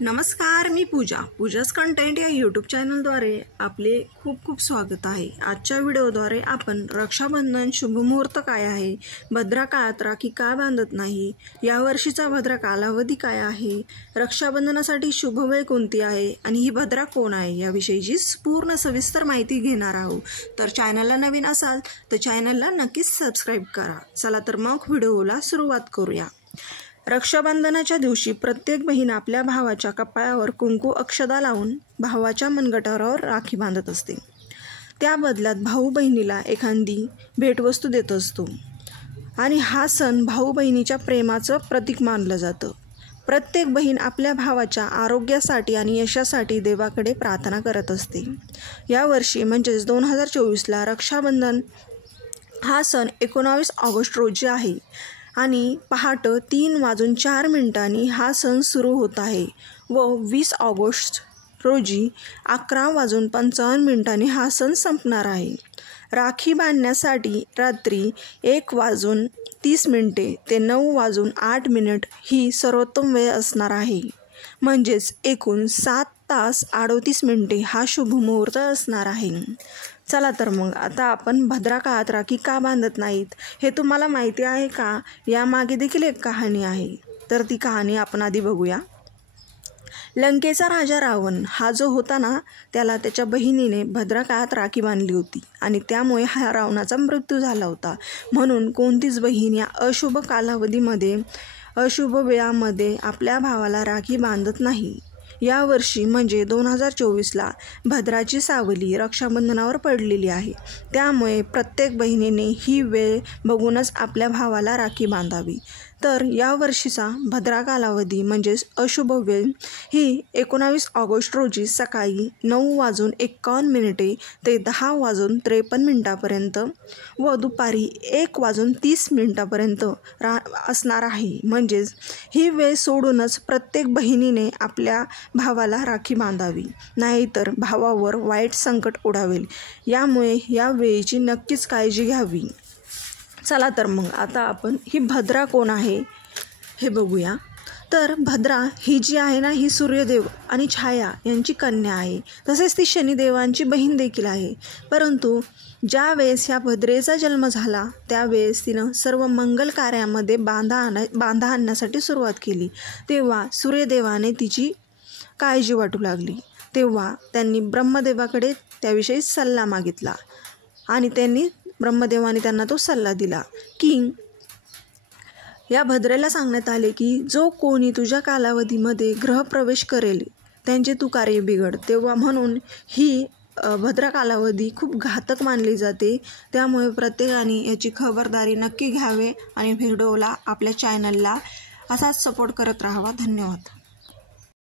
नमस्कार, मी पूजाच कंटेंट या यूट्यूब चॅनलद्वारे आपले खूप खूप स्वागत आहे। आजच्या व्हिडिओद्वारे आपण रक्षाबंधन शुभमुहूर्त काय आहे, भद्रा काळात राखी का बांधत नाही, यावर्षीचा भद्रा कालावधी काय आहे, रक्षाबंधनासाठी शुभ वेळ कोणती आहे आणि ही भद्रा कोण आहे याविषयीची पूर्ण सविस्तर माहिती घेणार आहोत। तर चॅनलला नवीन असाल तर चॅनलला नक्कीच सबस्क्राईब करा। चला तर मग व्हिडिओला सुरुवात करूया। रक्षाबंधनाच्या दिवशी प्रत्येक बहीण आपल्या भावाच्या कपाळावर कुंकू अक्षदा लावून भावाच्या मनगटावर राखी बांधत असते। त्या बदल्यात भाऊ बहिणीला एखादी भेटवस्तू देत असतो आणि हा सण भाऊ बहिणीच्या प्रेमाचं प्रतीक मानलं जातं। प्रत्येक बहीण आपल्या भावाच्या आरोग्यासाठी आणि यशासाठी देवाकडे प्रार्थना करत असते। यावर्षी म्हणजेच 2024ला रक्षाबंधन हा सण 19 ऑगस्ट रोजी आहे आणि पहाटे 3:04 हा सण सुरू होत आहे व 20 ऑगस्ट रोजी 11:55 हा सण संपणार आहे। राखी बांधण्यासाठी रात्री 1:30 ते 9:08 ही सर्वोत्तम वेळ असणार आहे। म्हणजेच एकूण 7 तास 38 मिनिटे हा शुभ मुहूर्त असणार आहे। चला तर मग आता आपण भद्रा काळात राखी का बांधत नाहीत हे तुम्हाला माहिती आहे का? यामागे देखील एक कहाणी आहे, तर ती कहाणी आपण आधी बघूया। लंकेचा राजा रावण हा जो होता ना, त्याला त्याच्या बहिणीने भद्रा काळात राखी बांधली होती आणि त्यामुळे हा रावणाचा मृत्यू झाला होता। म्हणून कोणतीच बहीण या अशुभ कालावधीमध्ये अशुभ वेळामध्ये आपल्या भावाला राखी बांधत नाही। यावर्षी म्हणजे 2024ला भद्राची सावली रक्षाबंधनावर पडलेली आहे, त्यामुळे प्रत्येक बहिणीने ही वेळ बघूनच आपल्या भावाला राखी बांधावी। तर यावर्षीचा भद्रा कालावधी म्हणजेच अशुभ वेळ ही 19 ऑगस्ट रोजी सकाळी 9:51 ते 10:53 व दुपारी 1:30 असणार आहे। म्हणजेच ही वेळ सोडूनच प्रत्येक बहिणीने आपल्या भावाला राखी बांधावी, नाहीतर भावावर वाईट संकट ओढावेल। यामुळे या वेळेची नक्कीच काळजी घ्यावी। चला तर मग आता आपण ही भद्रा कोण आहे हे बघूया। तर भद्रा ही जी आहे ना, ही सूर्यदेव आणि छाया यांची कन्या आहे, तसेच ती शनिदेवांची बहीण देखील आहे। परंतु ज्या वेळेस ह्या भद्रेचा जन्म झाला त्यावेळेस तिनं सर्व मंगल कार्यामध्ये बांधा आणण्यासाठी सुरुवात केली। तेव्हा सूर्यदेवाने तिची काळजी वाटू लागली। तेव्हा त्यांनी ब्रह्मदेवाकडे त्याविषयी सल्ला मागितला आणि ब्रह्मदेवाने त्यांना तो सल्ला दिला की या भद्रेला सांगण्यात आले की जो कोणी तुझ्या कालावधीमध्ये ग्रहप्रवेश करेल त्यांचे तू कार्य बिघड। तेव्हा म्हणून ही भद्रा कालावधी खूप घातक मानली जाते, त्यामुळे प्रत्येकाने याची खबरदारी नक्की घ्यावे आणि व्हिडिओला आपल्या चॅनलला असाच सपोर्ट करत राहावा। धन्यवाद।